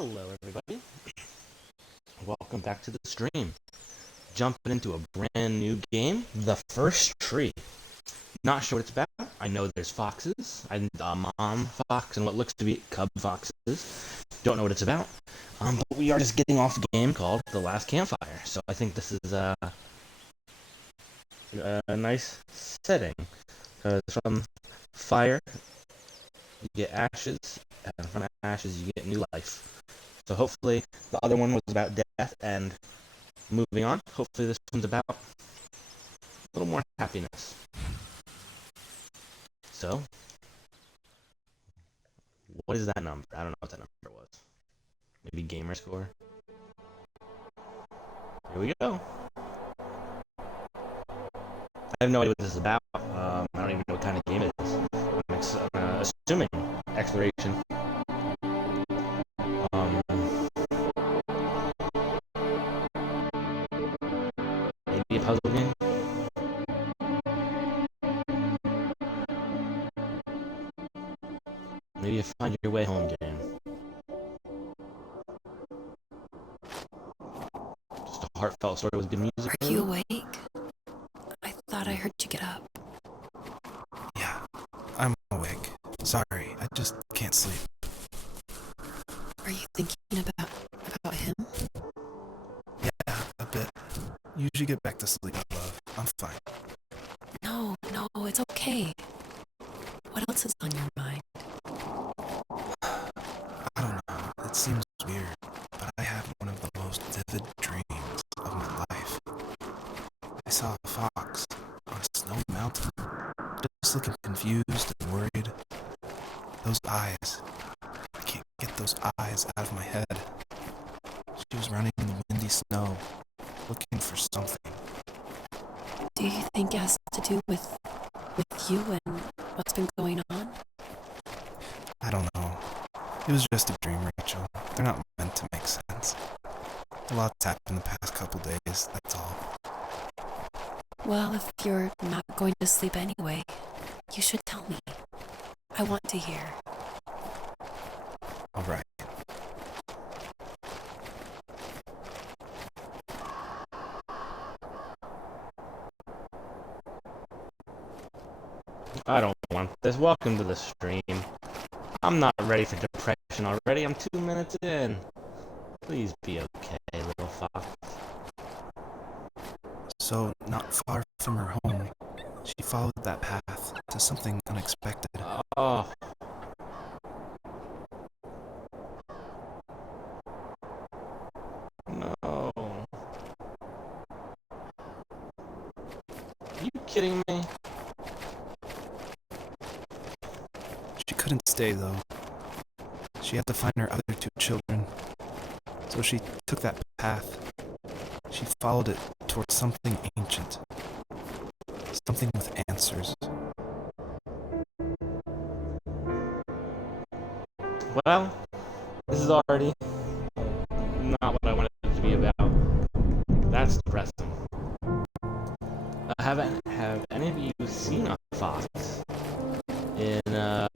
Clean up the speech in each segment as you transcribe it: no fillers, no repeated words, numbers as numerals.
Hello, everybody. Welcome back to the stream. Jumping into a brand new game, The First Tree. Not sure what it's about. I know there's foxes. I'm a mom fox and what looks to be cub foxes. Don't know what it's about. But we are just getting off a game called The Last Campfire. So I think this is a nice setting. Because from fire, you get ashes, and from ashes, you get new life. So hopefully the other one was about death and moving on. Hopefully this one's about a little more happiness. So, what is that number? I don't know what that number was. Maybe gamer score. Here we go. I have no idea what this is about. I don't even know what kind of game it is. I'm assuming exploration. Maybe a puzzle game. Maybe a find your way home game. Just a heartfelt story with good music. Are you awake? I thought I heard you get up. Yeah, I'm awake. Sorry, I just can't sleep. Are you thinking about him? Yeah, a bit. You should get back to sleep, love. I'm fine. No, it's okay. What else is on your mind? I don't know. It seems weird, but I had one of the most vivid dreams of my life. I saw a fox on a snowy mountain, just looking confused and worried. Those eyes. I can't get those eyes out of my head. She was running in the windy snow, looking for something. Do you think it has to do with you and what's been going on? I don't know. It was just a dream, Rachel. They're not meant to make sense. A lot's happened the past couple days, that's all. Well, if you're not going to sleep anyway, you should tell me. I want to hear. All right. I don't want this. Welcome to the stream. I'm not ready for depression already. I'm 2 minutes in. Please be okay, little fox. So, not far from her home, she followed that path to something unexpected. Oh. No. Are you kidding me? She couldn't stay, though. She had to find her other two children. So she took that path. She followed it towards something ancient. Something with answers. Well, this is already not what I wanted it to be about. That's depressing. Have any of you seen a fox in the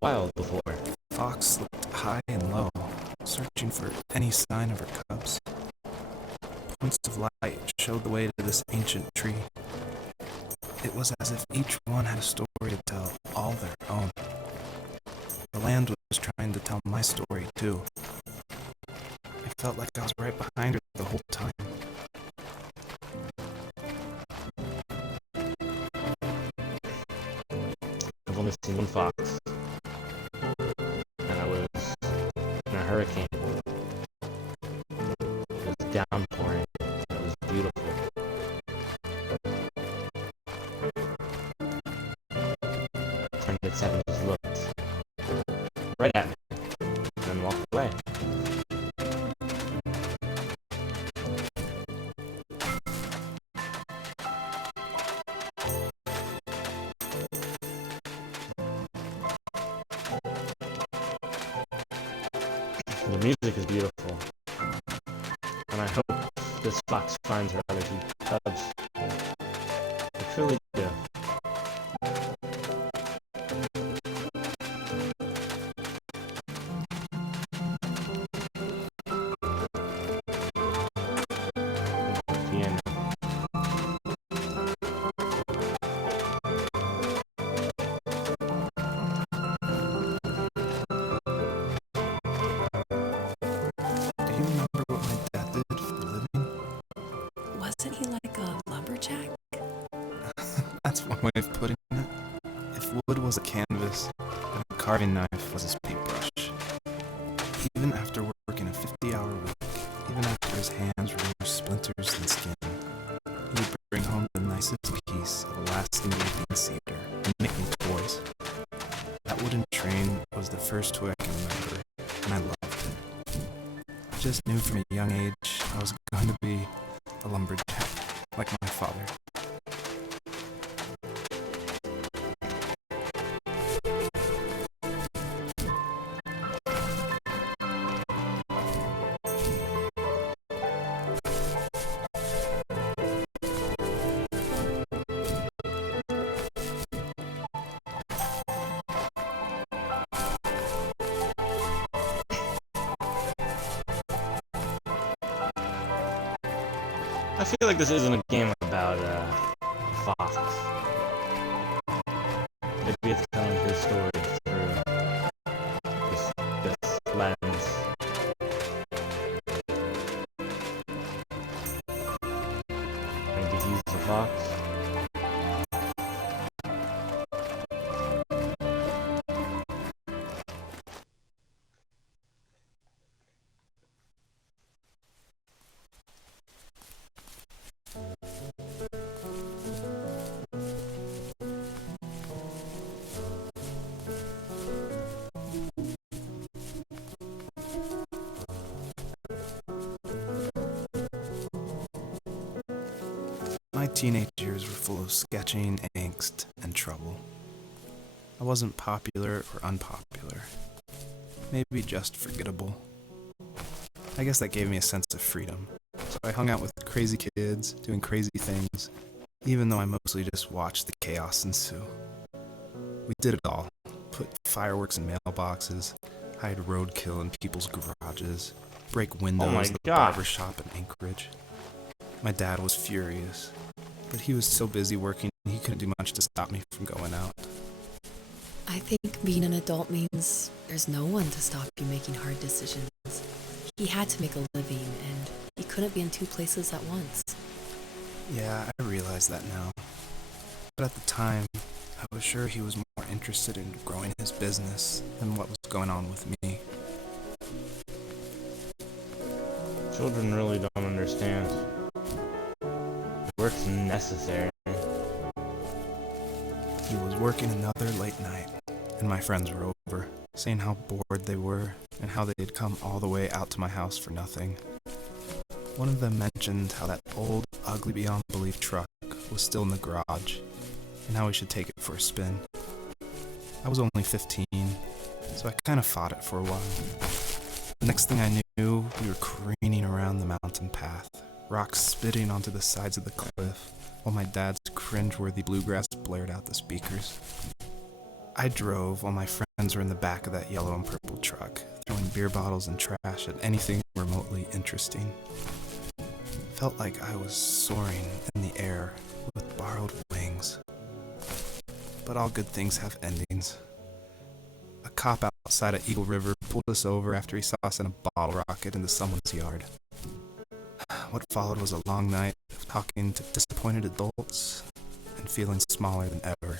wild before? Fox looked high and low, searching for any sign of her cubs. Points of light showed the way to this ancient tree. It was as if each one had a story to tell, all their own. The land was trying to tell my story, too. I felt like I was right behind her the whole time. I've only seen one fox, and I was in a hurricane. It was downpouring. It was beautiful. Turned its head and just looked right at me, and then walked away. The music is beautiful, and I hope this fox finds her other two cubs. I truly do. wrong way of putting it. If wood was a canvas, then a carving knife was his paintbrush. Even after working a 50-hour week, even after his hands were more splinters than skin, he would bring home the nicest piece of Alaskan European cedar and make me toys. That wooden train was the first toy I can remember, and I loved it. I just knew from a young age I was going to be a lumberjack, like my father. I feel like this isn't a game about Fox. Maybe it's telling his story through this lens. Maybe he's the fox. My teenage years were full of sketching, angst, and trouble. I wasn't popular or unpopular. Maybe just forgettable. I guess that gave me a sense of freedom. So I hung out with crazy kids, doing crazy things, even though I mostly just watched the chaos ensue. We did it all. Put fireworks in mailboxes, hide roadkill in people's garages, break windows at the barber shop in Anchorage. My dad was furious, but he was so busy working he couldn't do much to stop me from going out. I think being an adult means there's no one to stop you making hard decisions. He had to make a living, and he couldn't be in two places at once. Yeah, I realize that now. But at the time, I was sure he was more interested in growing his business than what was going on with me. Children really don't understand. Work's necessary. He was working another late night, and my friends were over, saying how bored they were and how they had come all the way out to my house for nothing. One of them mentioned how that old, ugly beyond belief truck was still in the garage, and how we should take it for a spin. I was only 15, so I kind of fought it for a while. The next thing I knew, we were careening around the mountain path, rocks spitting onto the sides of the cliff, while my dad's cringeworthy bluegrass blared out the speakers. I drove while my friends were in the back of that yellow and purple truck, throwing beer bottles and trash at anything remotely interesting. Felt like I was soaring in the air with borrowed wings. But all good things have endings. A cop outside of Eagle River pulled us over after he saw us send a bottle rocket into someone's yard. What followed was a long night of talking to disappointed adults and feeling smaller than ever.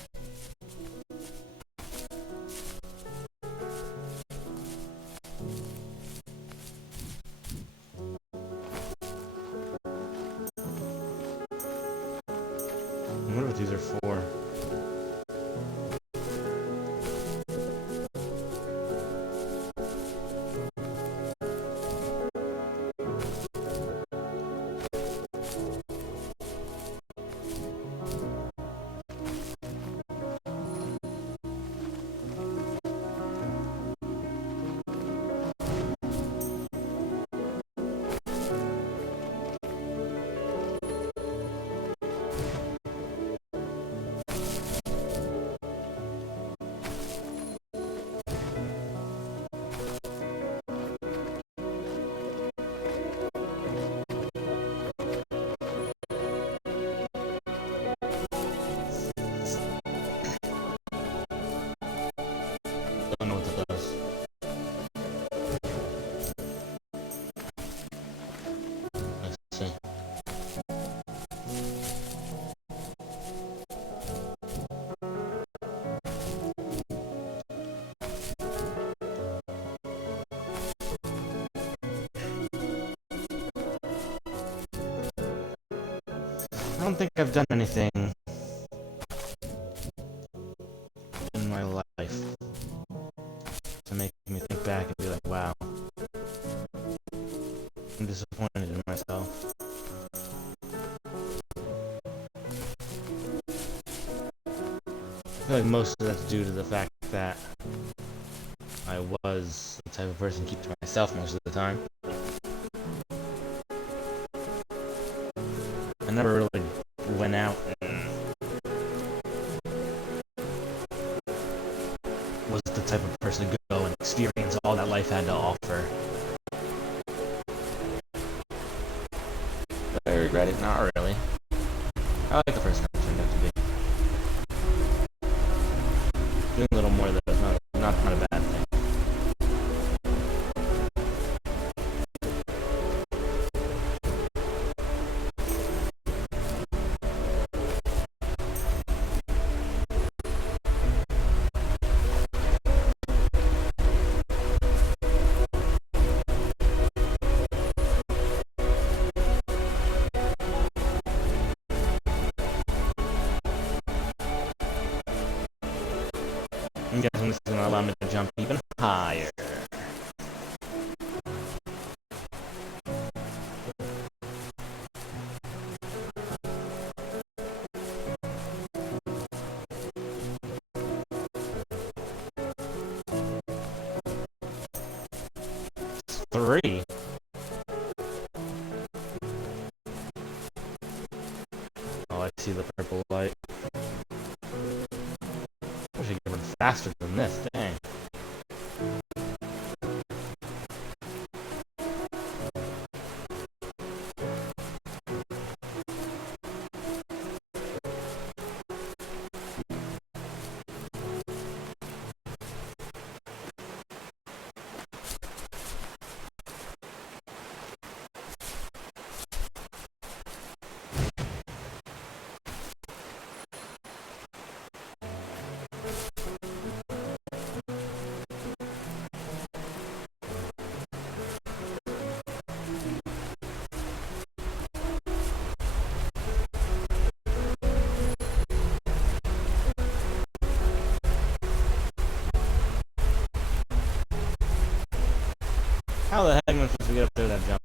I wonder what these are for. I don't think I've done anything in my life to make me think back and be like, wow, I'm disappointed in myself. I feel like most of that's due to the fact that I was the type of person to keep to myself most of the time. I never really went out and was the type of person to go and experience all that life had to offer. Do I regret it? Not really. I like the person I turned out to be. Doing a little more though is not a bad thing. I'm guessing this is going to allow me to jump even higher. Three. Oh, I see the purple light. I should get faster than this, dang. How the heck am I supposed to get up there that jump?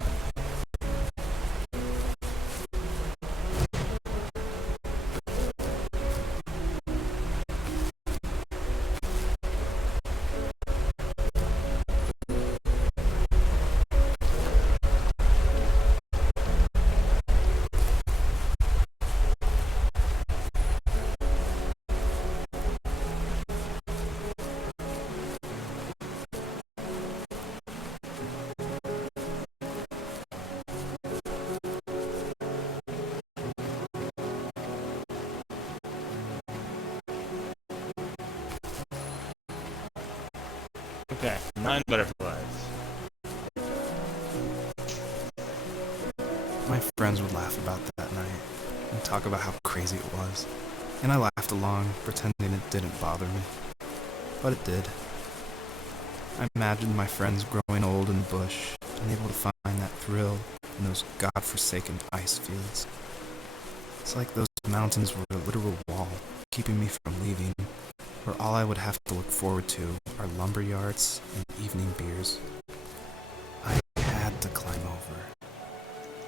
Okay, 9 butterflies. My friends would laugh about that night and talk about how crazy it was, and I laughed along, pretending it didn't bother me. But it did. I imagined my friends growing old in the bush, unable to find that thrill in those godforsaken ice fields. It's like those mountains were a literal wall, keeping me from leaving, where all I would have to look forward to are lumber yards and evening beers. I had to climb over.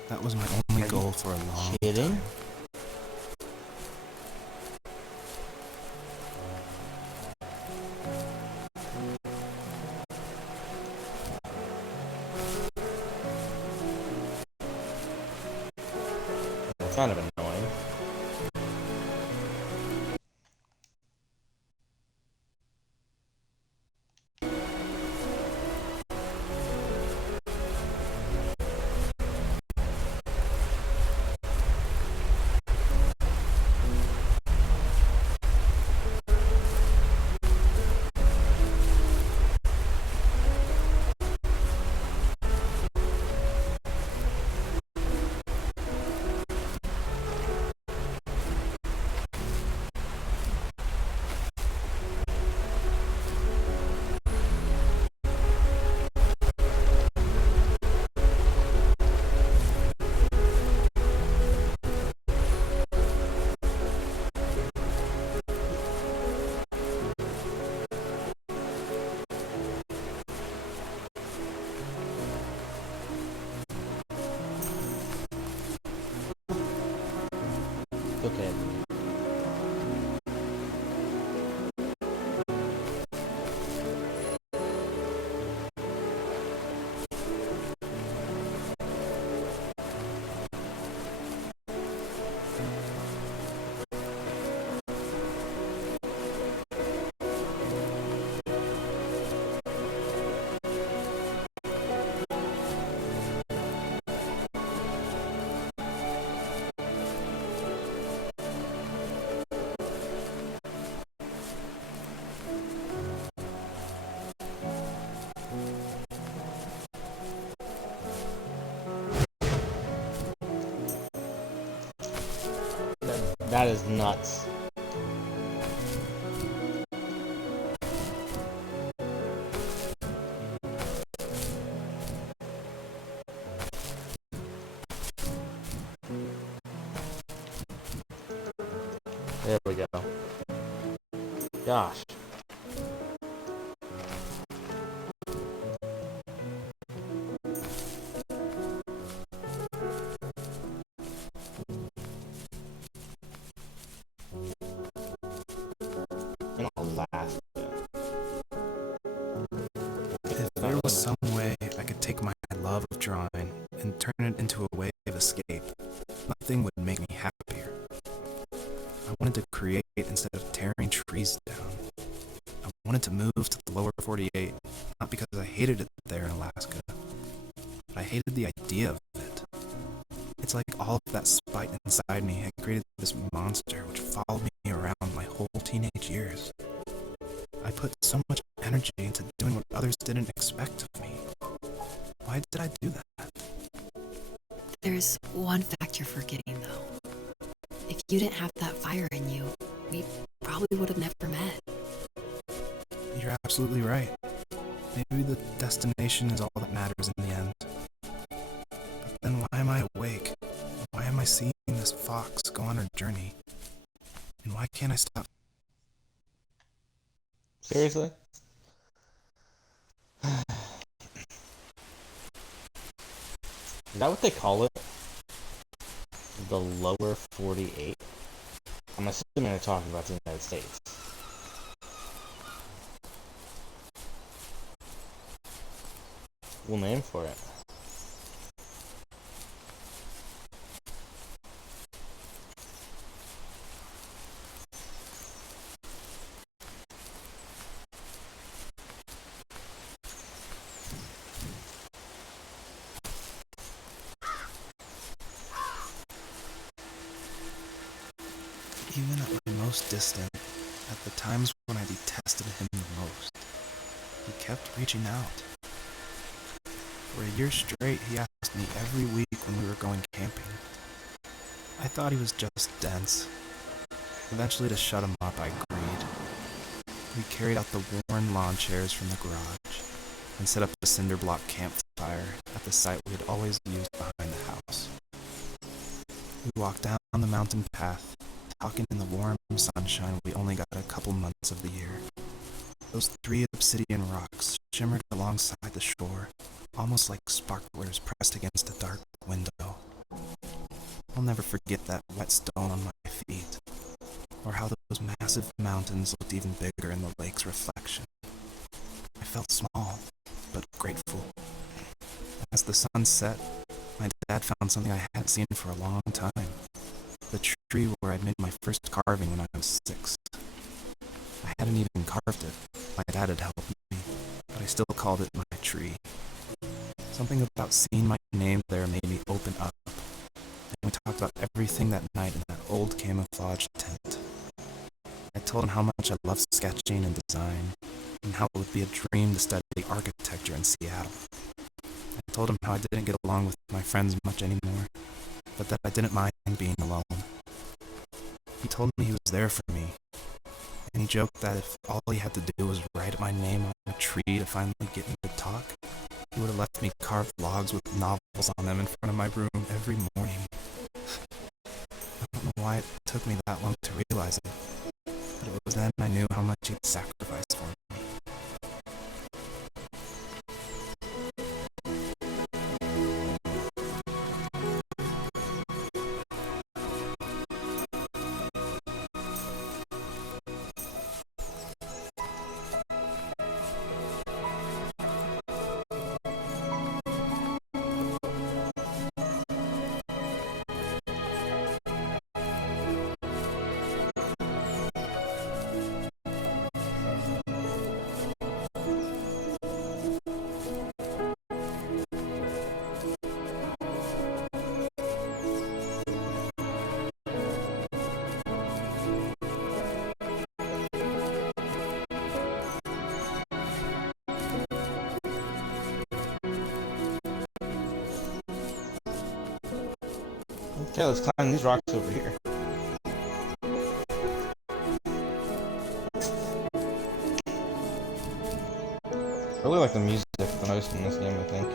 That was my only goal for a long Kidding? time. It's kind of annoying. Okay. That is nuts. There we go. Gosh. And Alaska. If there was some way I could take my love of drawing and turn it into a way of escape, nothing would make me happier. I wanted to create instead of tearing trees down. I wanted to move to the lower 48, not because I hated it there in Alaska, but I hated the idea of it. It's like all of that spite inside me had created this monster which followed me around my whole teenage years. I put so much energy into doing what others didn't expect of me. Why did I do that? There's one fact you're forgetting, though. If you didn't have that fire in you, we probably would have never met. You're absolutely right. Maybe the destination is all that matters in the end. But then why am I awake? Why am I seeing this fox go on her journey? And why can't I stop? Seriously? Is that what they call it? The lower 48? I'm assuming they're talking about the United States. We'll name for it. Even at my most distant, at the times when I detested him the most, he kept reaching out. For a year straight, he asked me every week when we were going camping. I thought he was just dense. Eventually, to shut him up, I agreed. We carried out the worn lawn chairs from the garage and set up a cinder block campfire at the site we had always used behind the house. We walked down the mountain path, talking in the warm sunshine we only got a couple months of the year. Those 3 obsidian rocks shimmered alongside the shore, almost like sparklers pressed against a dark window. I'll never forget that wet stone on my feet, or how those massive mountains looked even bigger in the lake's reflection. I felt small, but grateful. As the sun set, my dad found something I hadn't seen for a long time. The tree where I'd made my first carving when I was 6. I hadn't even carved it. My dad had helped me, but I still called it my tree. Something about seeing my name there made me open up. And we talked about everything that night in that old camouflage tent. I told him how much I loved sketching and design, and how it would be a dream to study architecture in Seattle. I told him how I didn't get along with my friends much anymore, but that I didn't mind being alone. He told me he was there for me, and he joked that if all he had to do was write my name on a tree to finally get me to talk, he would have left me carved logs with novels on them in front of my room every morning. I don't know why it took me that long to realize it, but it was then I knew how much he'd sacrificed for me. Okay, let's climb these rocks over here. I really like the music the most in this game, I think.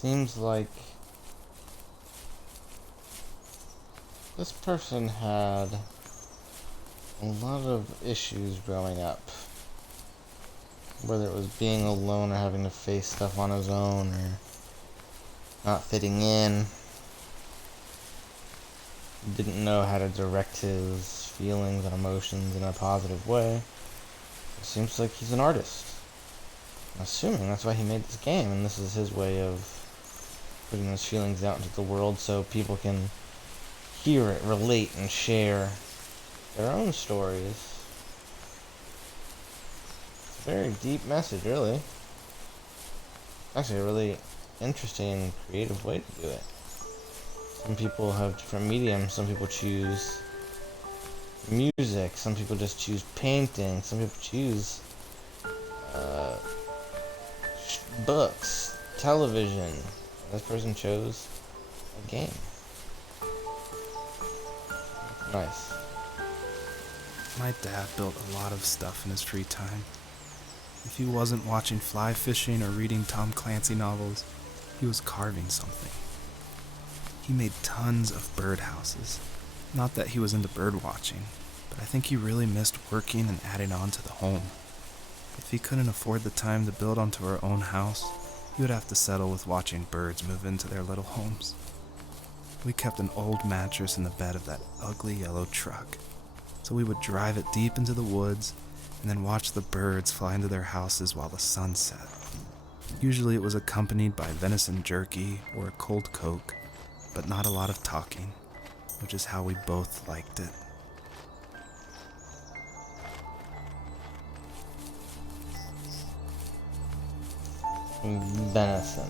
Seems like this person had a lot of issues growing up. Whether it was being alone or having to face stuff on his own or not fitting in. Didn't know how to direct his feelings and emotions in a positive way. It seems like he's an artist. I'm assuming that's why he made this game, and this is his way of putting those feelings out into the world so people can hear it, relate, and share their own stories. It's a very deep message, really. Actually, a really interesting and creative way to do it. Some people have different mediums. Some people choose music. Some people just choose painting. Some people choose books, television. This person chose a game. Nice. My dad built a lot of stuff in his free time. If he wasn't watching fly fishing or reading Tom Clancy novels, he was carving something. He made tons of birdhouses. Not that he was into bird watching, but I think he really missed working and adding on to the home. If he couldn't afford the time to build onto our own house, he would have to settle with watching birds move into their little homes. We kept an old mattress in the bed of that ugly yellow truck, so we would drive it deep into the woods and then watch the birds fly into their houses while the sun set. Usually it was accompanied by venison jerky or a cold Coke, but not a lot of talking, which is how we both liked it. Venison.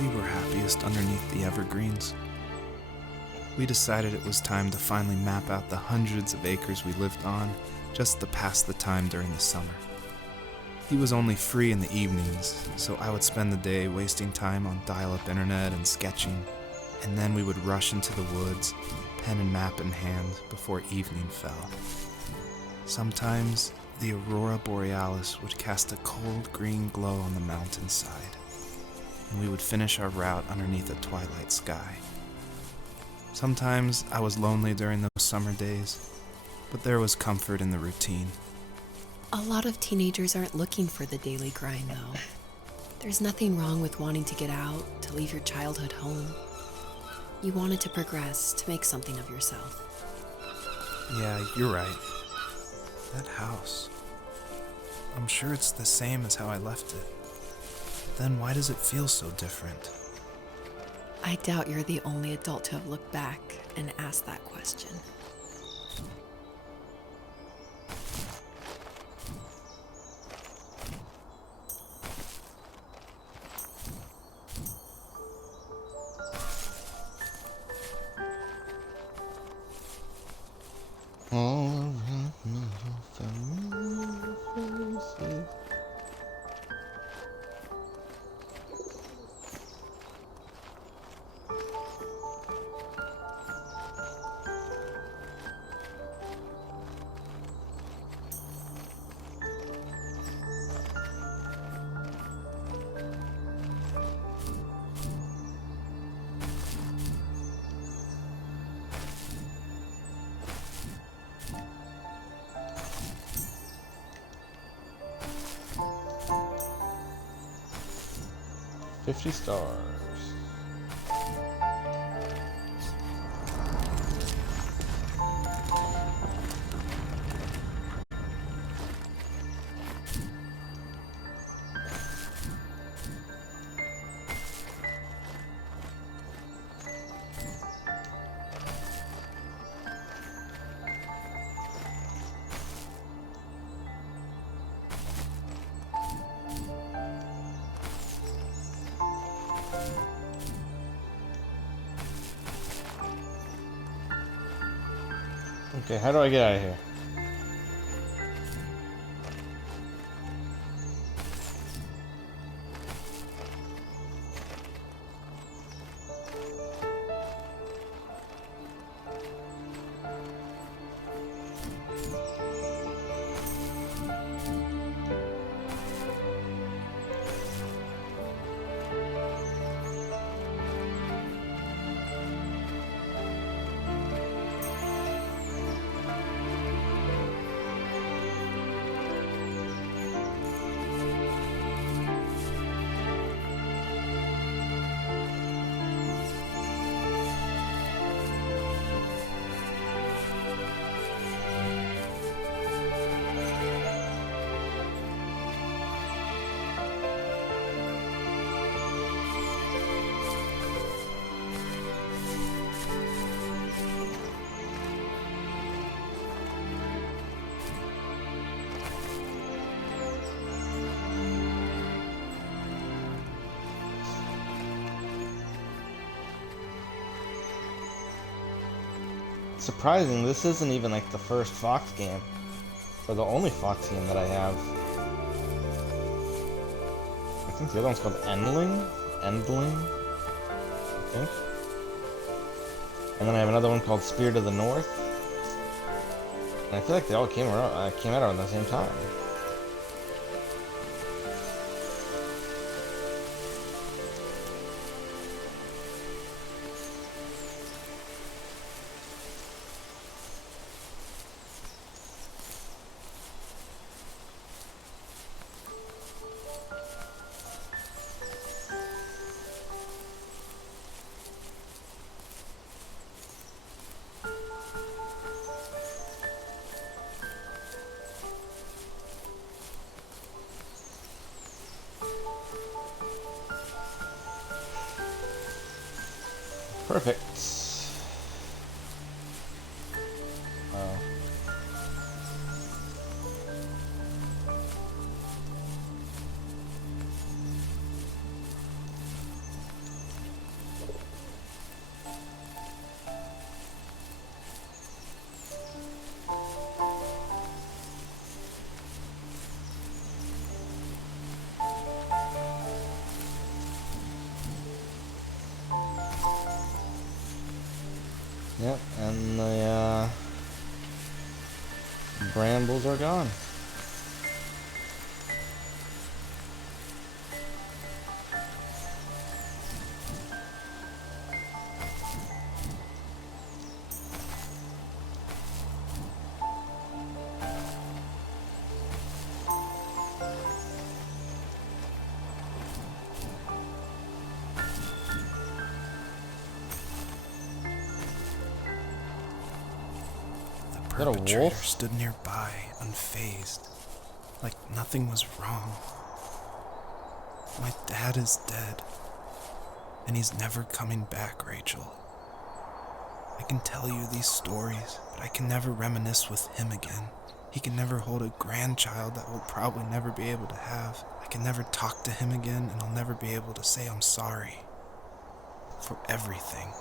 We were happiest underneath the evergreens. We decided it was time to finally map out the hundreds of acres we lived on just to pass the time during the summer. He was only free in the evenings, so I would spend the day wasting time on dial-up internet and sketching, and then we would rush into the woods, pen and map in hand, before evening fell. Sometimes the aurora borealis would cast a cold green glow on the mountainside, and we would finish our route underneath a twilight sky. Sometimes I was lonely during those summer days, but there was comfort in the routine. A lot of teenagers aren't looking for the daily grind, though. There's nothing wrong with wanting to get out, to leave your childhood home. You wanted to progress, to make something of yourself. Yeah, you're right. That house. I'm sure it's the same as how I left it. Then why does it feel so different? I doubt you're the only adult to have looked back and asked that question. All around me, familiar faces. $50. Okay, how do I get out of here? Surprising, this isn't even like the first Fox game. Or the only Fox game that I have. I think the other one's called Endling? Endling? I think. And then I have another one called Spirit of the North. And I feel like they all came out around the same time. Perfect. Oh. Yep, and the brambles are gone. The perpetrator stood nearby, unfazed. like nothing was wrong. My dad is dead, and he's never coming back, Rachel. I can tell you these stories, but I can never reminisce with him again. He can never hold a grandchild that we'll probably never be able to have. I can never talk to him again, and I'll never be able to say I'm sorry for everything.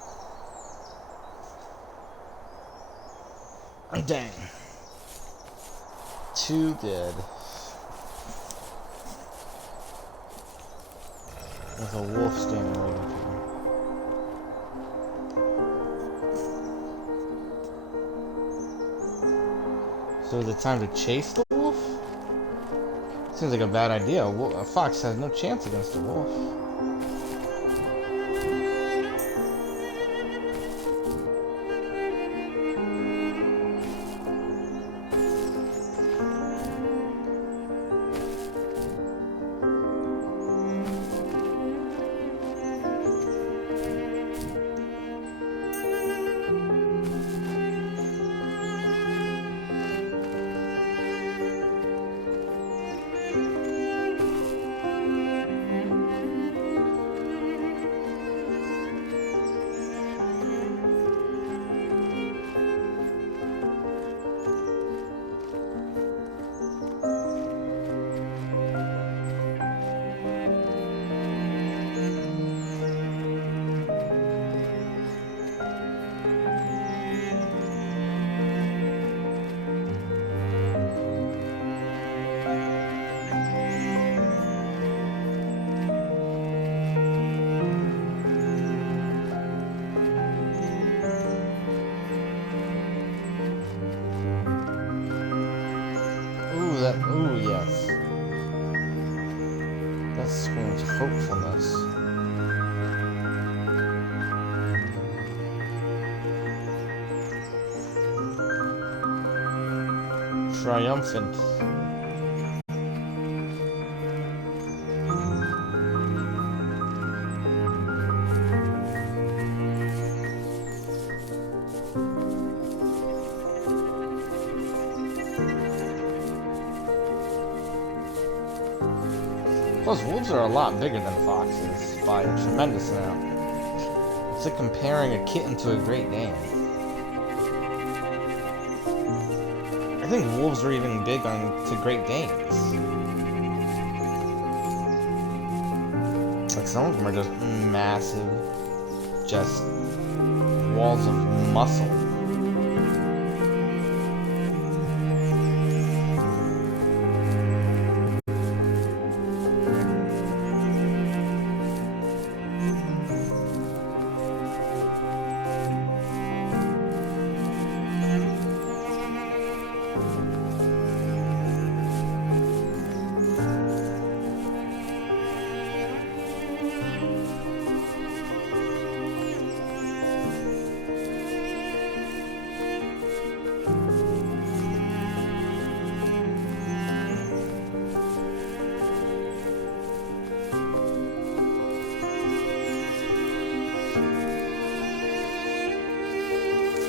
Dang. Too good. There's a wolf standing waiting for him. So is it time to chase the wolf? Seems like a bad idea. A fox has no chance against a wolf. Ooh, yes. That screams hopefulness. Triumphant. Plus, wolves are a lot bigger than foxes by a tremendous amount. It's like comparing a kitten to a Great Dane. I think wolves are even big to Great Danes. Like some of them are just massive, just walls of muscle.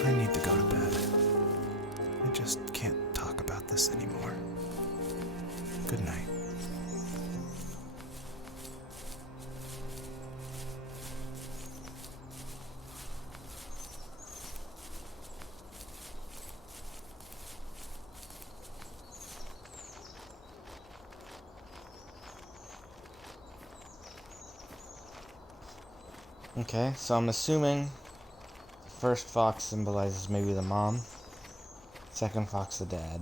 I need to go to bed. I just can't talk about this anymore. Good night. Okay, so I'm assuming the first fox symbolizes maybe the mom, second fox the dad.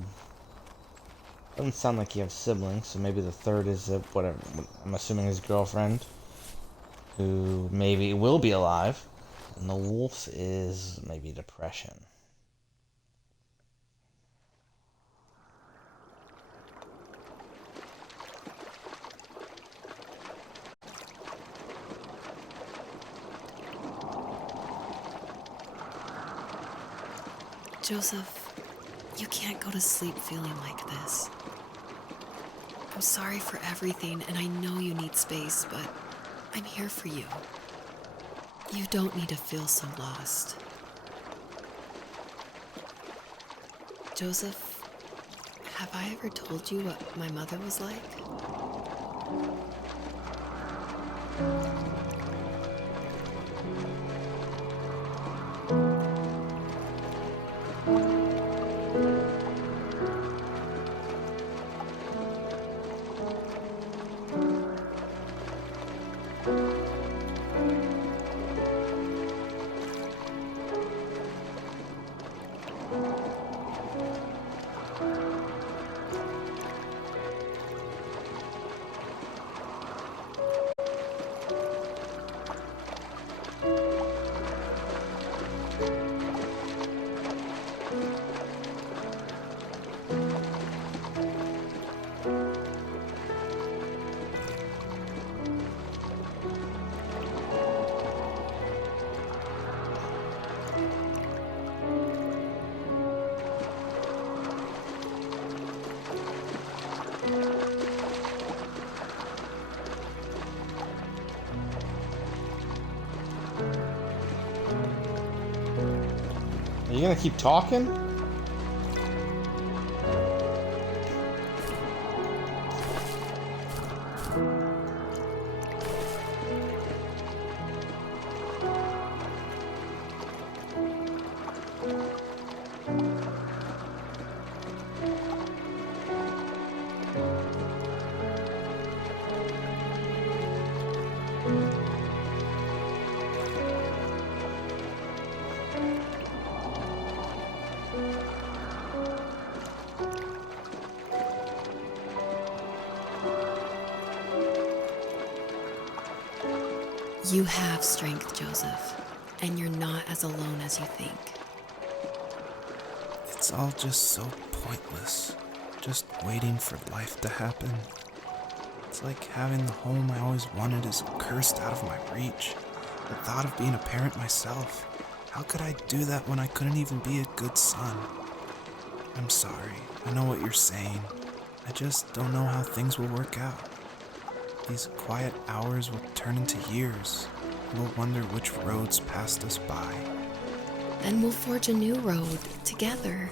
Doesn't sound like you have siblings, so maybe the third is whatever. I'm assuming his girlfriend, who maybe will be alive, and the wolf is maybe depression. Joseph, you can't go to sleep feeling like this. I'm sorry for everything, and I know you need space, but I'm here for you. You don't need to feel so lost. Joseph, Have I ever told you what my mother was like? Are you gonna keep talking? You have strength, Joseph, and you're not as alone as you think. It's all just so pointless. Just waiting for life to happen. It's like having the home I always wanted is cursed out of my reach. The thought of being a parent myself. How could I do that when I couldn't even be a good son? I'm sorry. I know what you're saying. I just don't know how things will work out. These quiet hours will turn into years. We'll wonder which roads passed us by. Then we'll forge a new road together.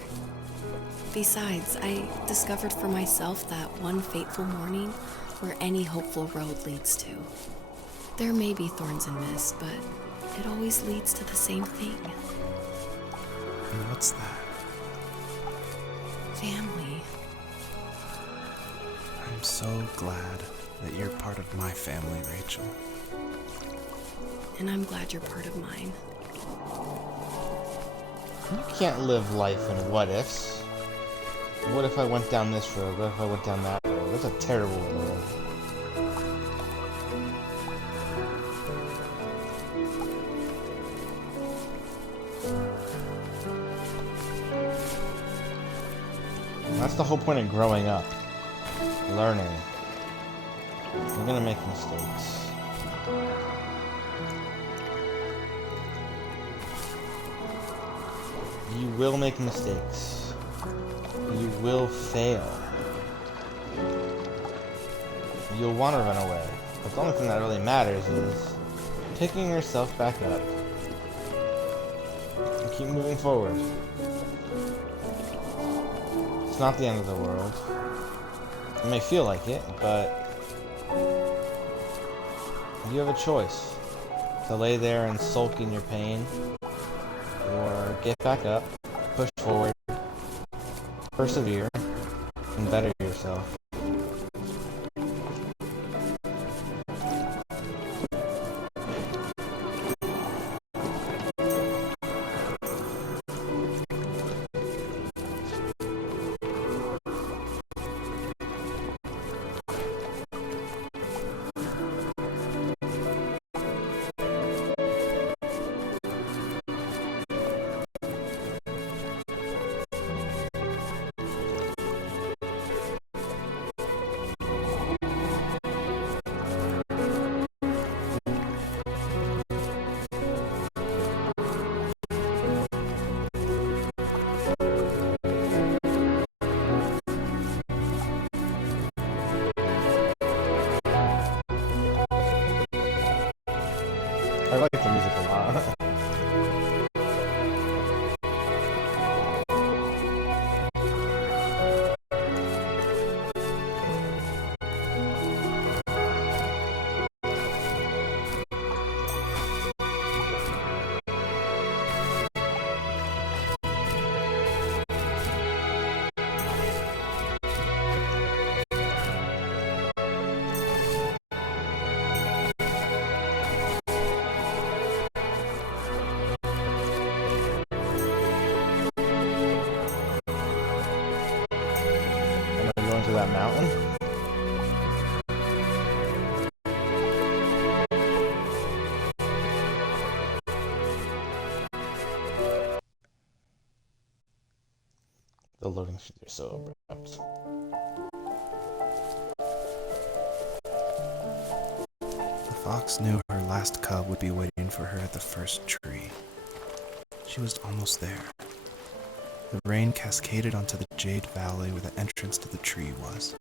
Besides, I discovered for myself that one fateful morning where any hopeful road leads to. There may be thorns and mist, but it always leads to the same thing. And what's that? Family. I'm so glad that you're part of my family, Rachel. And I'm glad you're part of mine. You can't live life in what ifs. What if I went down this road? What if I went down that road? That's a terrible road. That's the whole point of growing up. Learning. You're gonna make mistakes. You will make mistakes. You will fail. You'll want to run away. But the only thing that really matters is picking yourself back up and keep moving forward. It's not the end of the world. It may feel like it, but you have a choice to lay there and sulk in your pain, or get back up, push forward, persevere, and better yourself. that mountain? The loading screens are so abrupt. The fox knew her last cub would be waiting for her at the first tree. She was almost there. The rain cascaded onto the Jade Valley where the entrance to the tree was.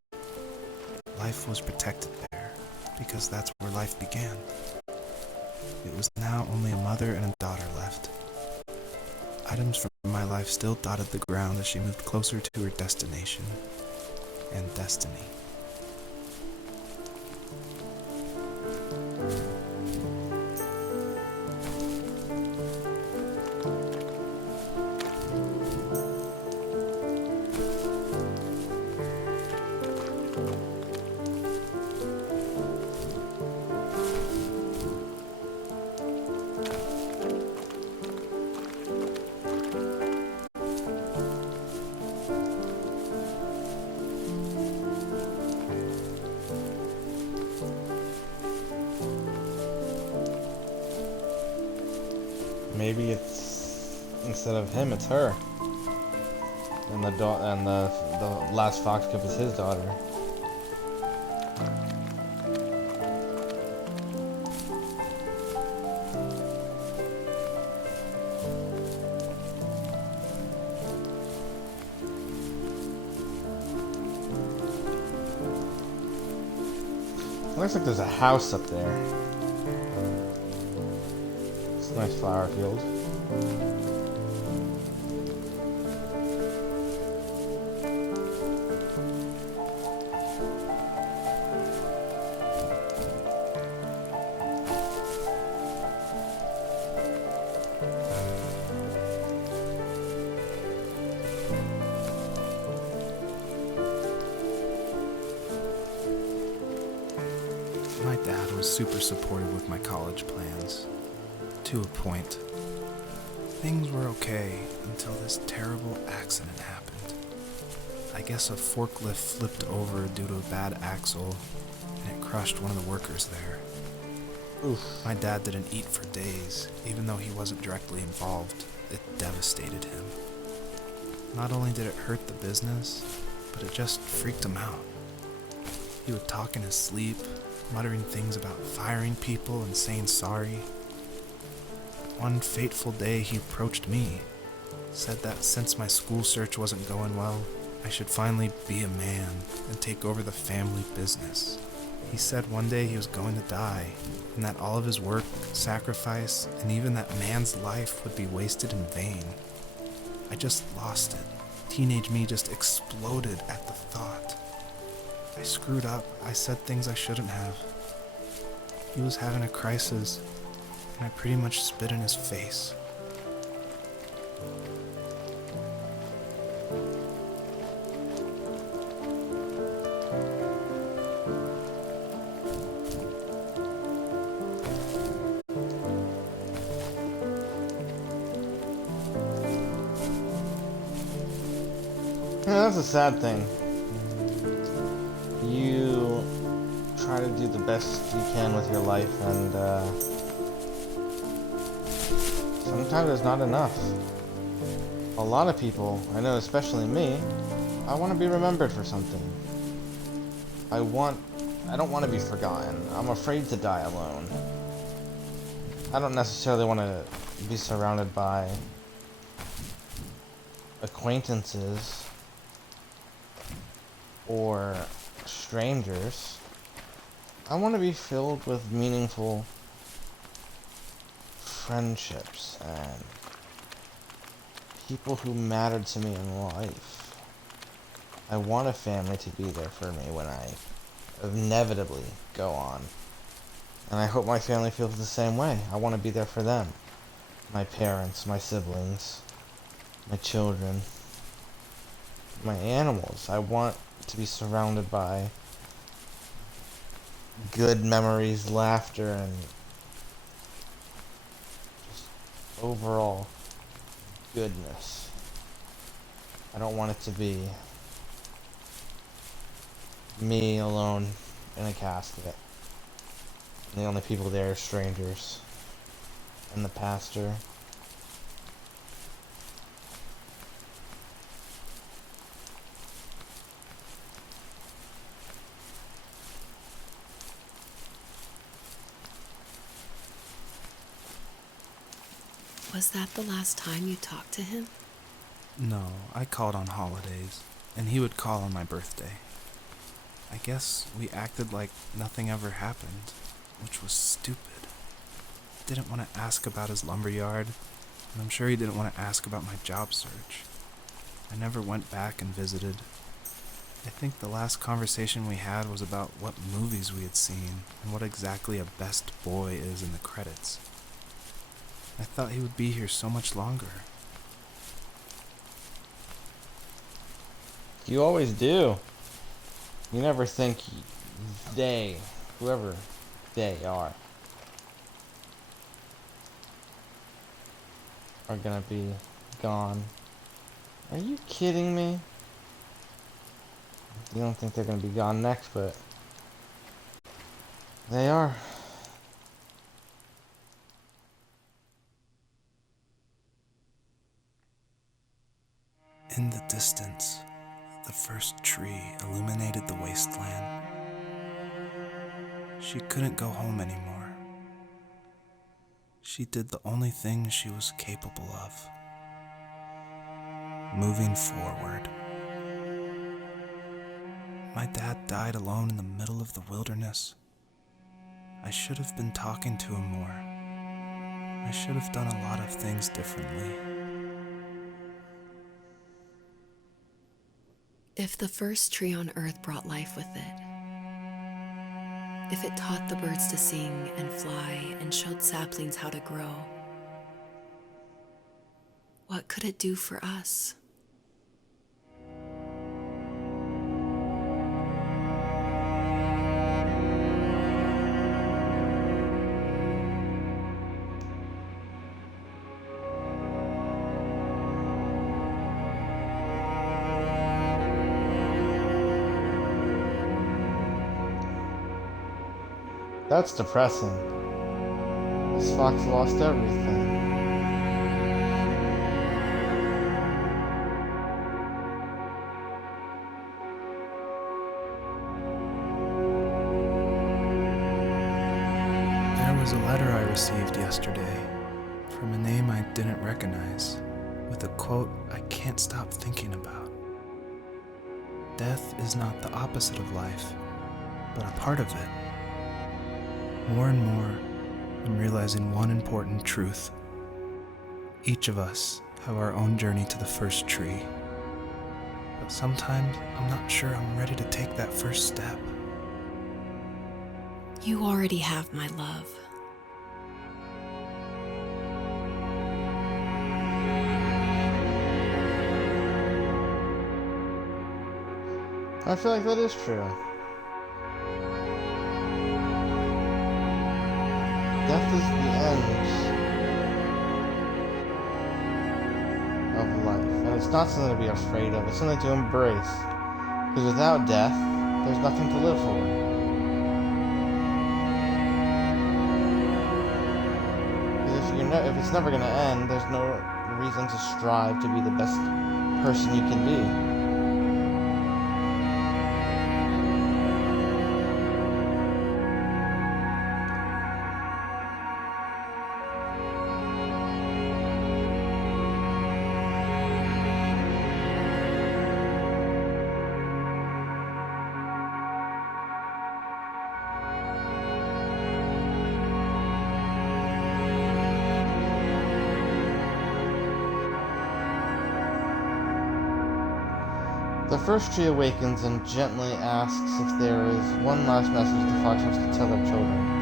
Life was protected there, because that's where life began. It was now only a mother and a daughter left. Items from my life still dotted the ground as she moved closer to her destination and destiny. Maybe it's instead of him, it's her. And the last fox cub is his daughter. It looks like there's a house up there. It's a nice flower field. My dad was super supportive with my college plans. To a point. Things were okay until this terrible accident happened. I guess a forklift flipped over due to a bad axle, and it crushed one of the workers there. Oof. My dad didn't eat for days, even though he wasn't directly involved. It devastated him. Not only did it hurt the business, but it just freaked him out. He would talk in his sleep, muttering things about firing people and saying sorry. One fateful day he approached me, said that since my school search wasn't going well, I should finally be a man and take over the family business. He said one day he was going to die, and that all of his work, sacrifice, and even that man's life would be wasted in vain. I just lost it. Teenage me just exploded at the thought. I screwed up. I said things I shouldn't have. He was having a crisis, and I pretty much spit in his face. Yeah, that's a sad thing. You try to do the best you can with your life, and sometimes it's not enough. A lot of people, I know especially me, I want to be remembered for something. I don't want to be forgotten. I'm afraid to die alone. I don't necessarily want to be surrounded by acquaintances or strangers. I want to be filled with meaningful friendships and people who mattered to me in life. I want a family to be there for me when I inevitably go on. And I hope my family feels the same way. I want to be there for them. My parents, my siblings, my children, my animals. I want to be surrounded by good memories, laughter, and just overall goodness. I don't want it to be Me alone in a casket. And the only people there are strangers. And the pastor. Was that the last time you talked to him? No, I called on holidays, and he would call on my birthday. I guess we acted like nothing ever happened, which was stupid. Didn't want to ask about his lumberyard, and I'm sure he didn't want to ask about my job search. I never went back and visited. I think the last conversation we had was about what movies we had seen and what exactly a best boy is in the credits. I thought he would be here so much longer. You always do. You never think they, whoever they are gonna be gone. Are you kidding me? You don't think they're gonna be gone next, but they are. In the distance, the first tree illuminated the wasteland. She couldn't go home anymore. She did the only thing she was capable of: moving forward. My dad died alone in the middle of the wilderness. I should have been talking to him more. I should have done a lot of things differently. If the first tree on Earth brought life with it, if it taught the birds to sing and fly and showed saplings how to grow, what could it do for us? That's depressing. This fox lost everything. There was a letter I received yesterday from a name I didn't recognize, with a quote I can't stop thinking about. Death is not the opposite of life, but a part of it. More and more, I'm realizing one important truth. Each of us have our own journey to the first tree. But sometimes I'm not sure I'm ready to take that first step. You already have my love. I feel like that is true. Death is the end of life, and it's not something to be afraid of, it's something to embrace. Because without death, there's nothing to live for. Because if it's never going to end, there's no reason to strive to be the best person you can be. The first tree awakens and gently asks if there is one last message the fox wants to tell their children.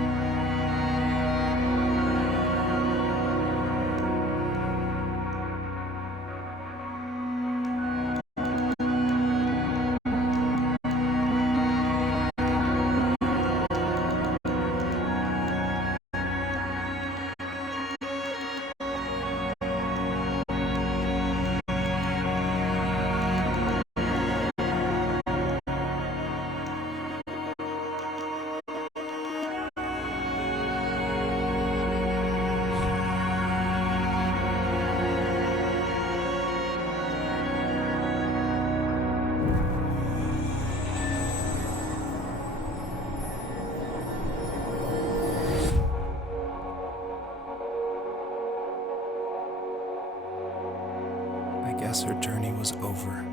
guess her journey was over.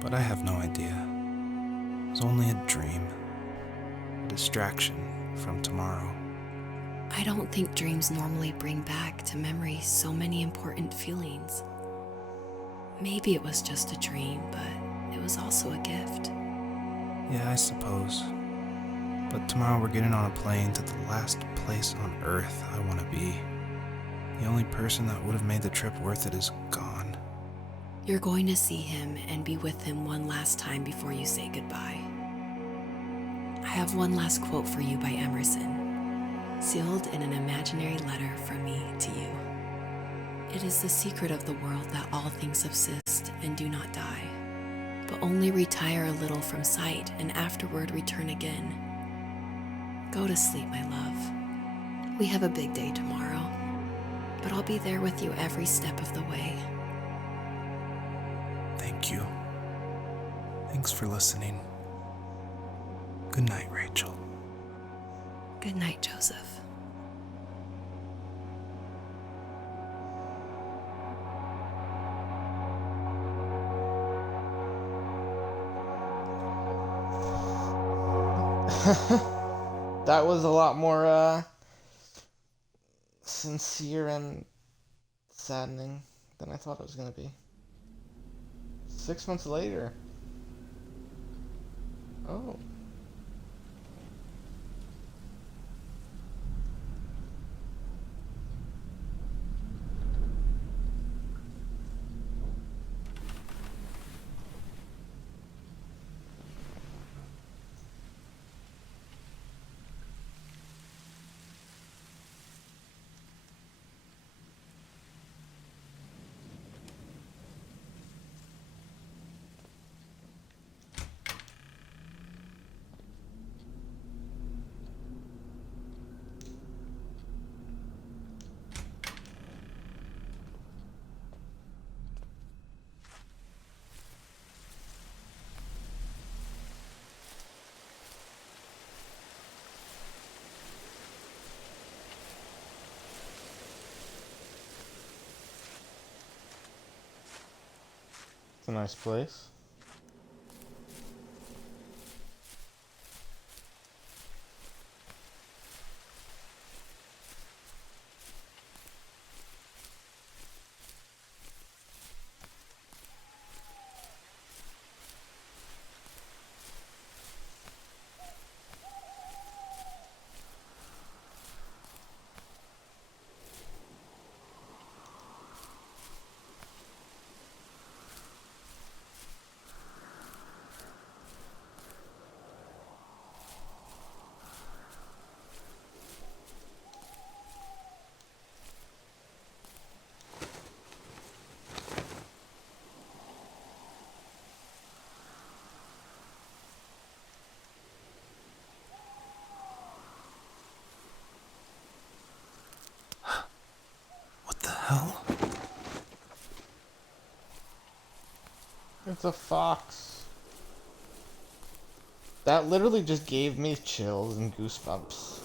But I have no idea. It was only a dream, a distraction from tomorrow. I don't think dreams normally bring back to memory so many important feelings. Maybe it was just a dream, but it was also a gift. Yeah, I suppose. But tomorrow we're getting on a plane to the last place on Earth I want to be. The only person that would have made the trip worth it is gone. You're going to see him and be with him one last time before you say goodbye. I have one last quote for you by Emerson, sealed in an imaginary letter from me to you. It is the secret of the world that all things subsist and do not die, but only retire a little from sight and afterward return again. Go to sleep, my love. We have a big day tomorrow, but I'll be there with you every step of the way. Thank you. Thanks for listening. Good night, Rachel. Good night, Joseph. That was a lot more sincere and saddening than I thought it was gonna be. 6 months later. Oh. It's a nice place. What the hell? It's a fox. That literally just gave me chills and goosebumps.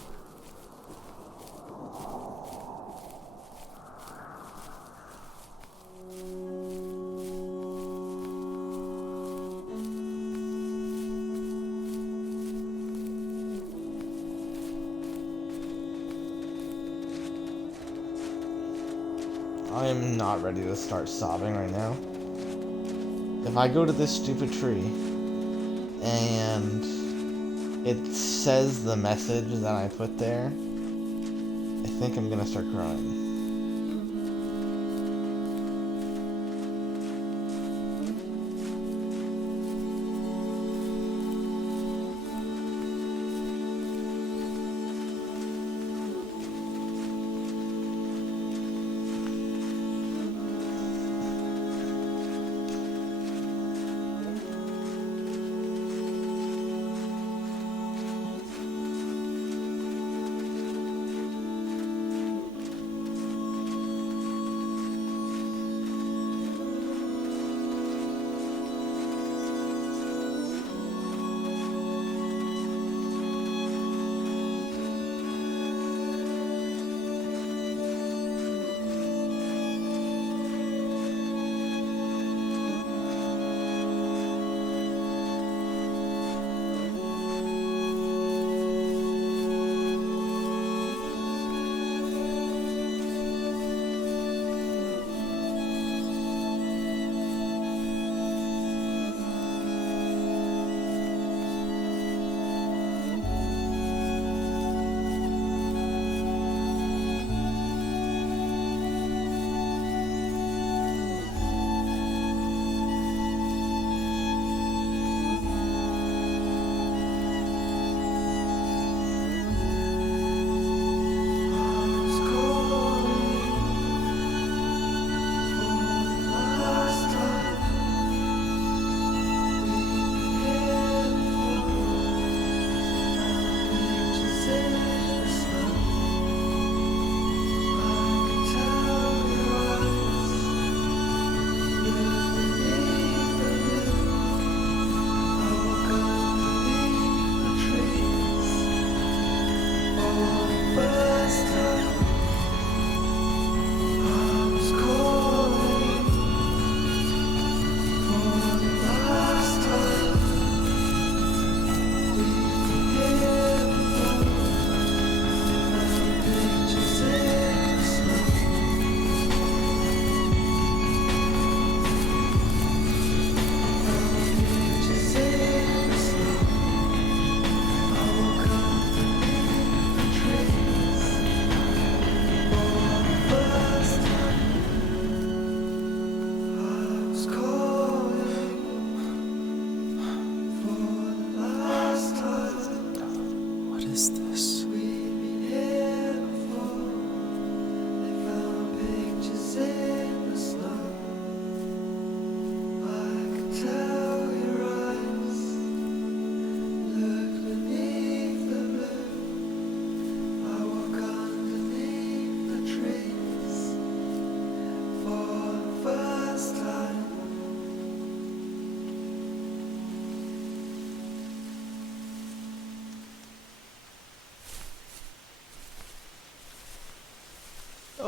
I am not ready to start sobbing right now. If I go to this stupid tree and it says the message that I put there, I think I'm gonna start crying.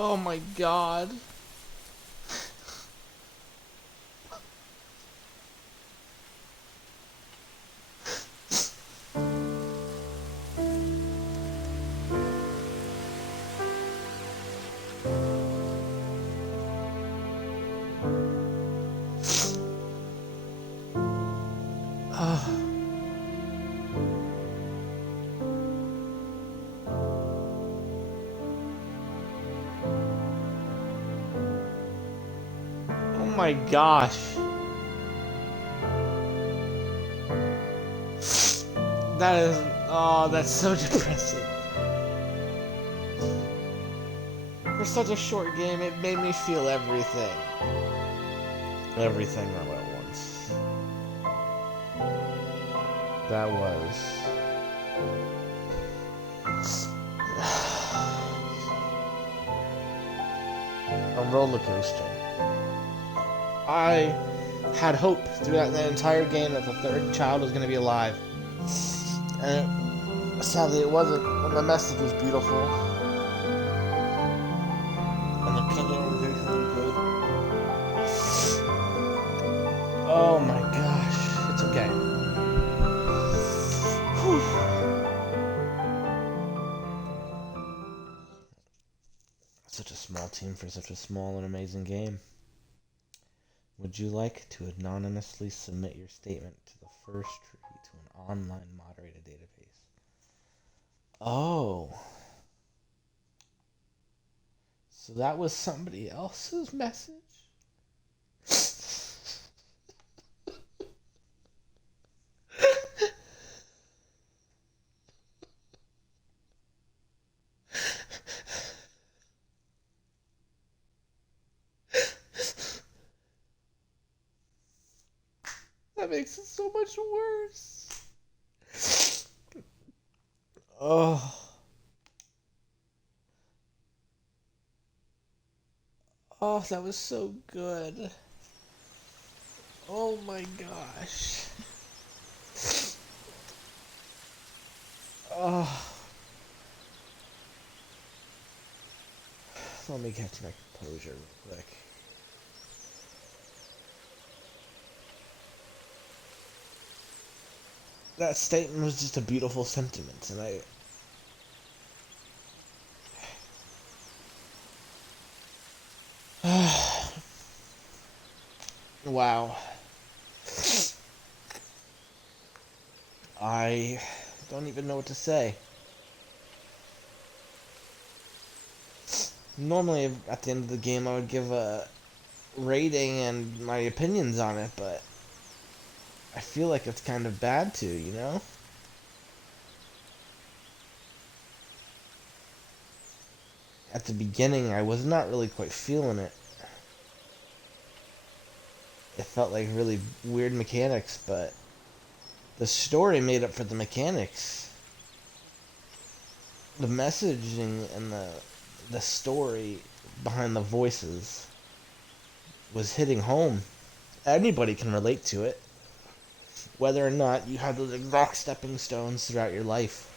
Oh my god. Oh my gosh. That is, oh, that's so depressing. For such a short game, it made me feel everything. Everything all at once. That was... a roller coaster. I had hope throughout the entire game that the third child was going to be alive. And sadly it wasn't, and the message was beautiful. And the opinion was visually good. Oh my gosh, it's okay. Whew. Such a small team for such a small and amazing game. Would you like to anonymously submit your statement to the first tree to an online moderated database? Oh. So that was somebody else's message? That makes it so much worse. Oh. Oh, that was so good. Oh my gosh. Oh. Let me catch my composure real quick. That statement was just a beautiful sentiment, and wow. I don't even know what to say. Normally, at the end of the game, I would give a rating and my opinions on it, but I feel like it's kind of bad to, you know? At the beginning, I was not really quite feeling it. It felt like really weird mechanics, but the story made up for the mechanics. The messaging and the story behind the voices was hitting home. Anybody can relate to it, whether or not you have those exact stepping stones throughout your life.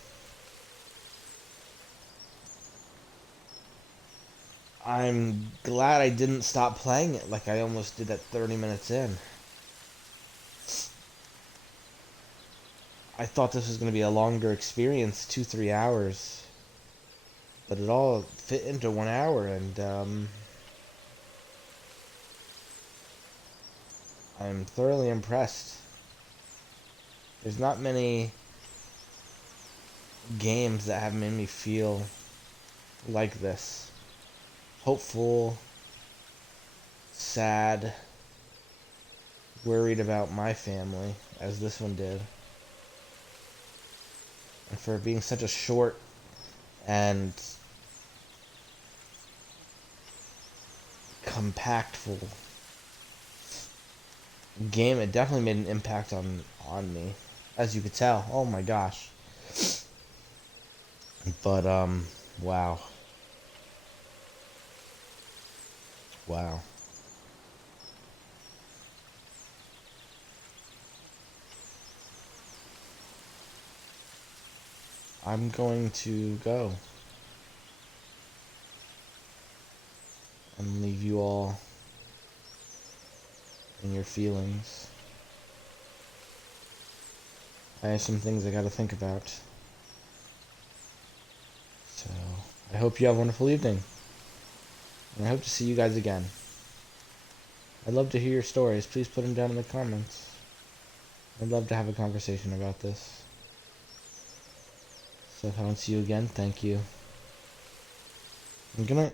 I'm glad I didn't stop playing it like I almost did at 30 minutes in. I thought this was going to be a longer experience, 2-3 hours, but it all fit into 1 hour, and I'm thoroughly impressed. There's not many games that have made me feel like this. Hopeful, sad, worried about my family, as this one did. And for it being such a short and compactful game, it definitely made an impact on me, as you could tell. Oh my gosh. But wow. Wow. I'm going to go. and leave you all in your feelings. I have some things I gotta think about. So, I hope you have a wonderful evening. And I hope to see you guys again. I'd love to hear your stories. Please put them down in the comments. I'd love to have a conversation about this. So if I don't see you again, thank you. And good night.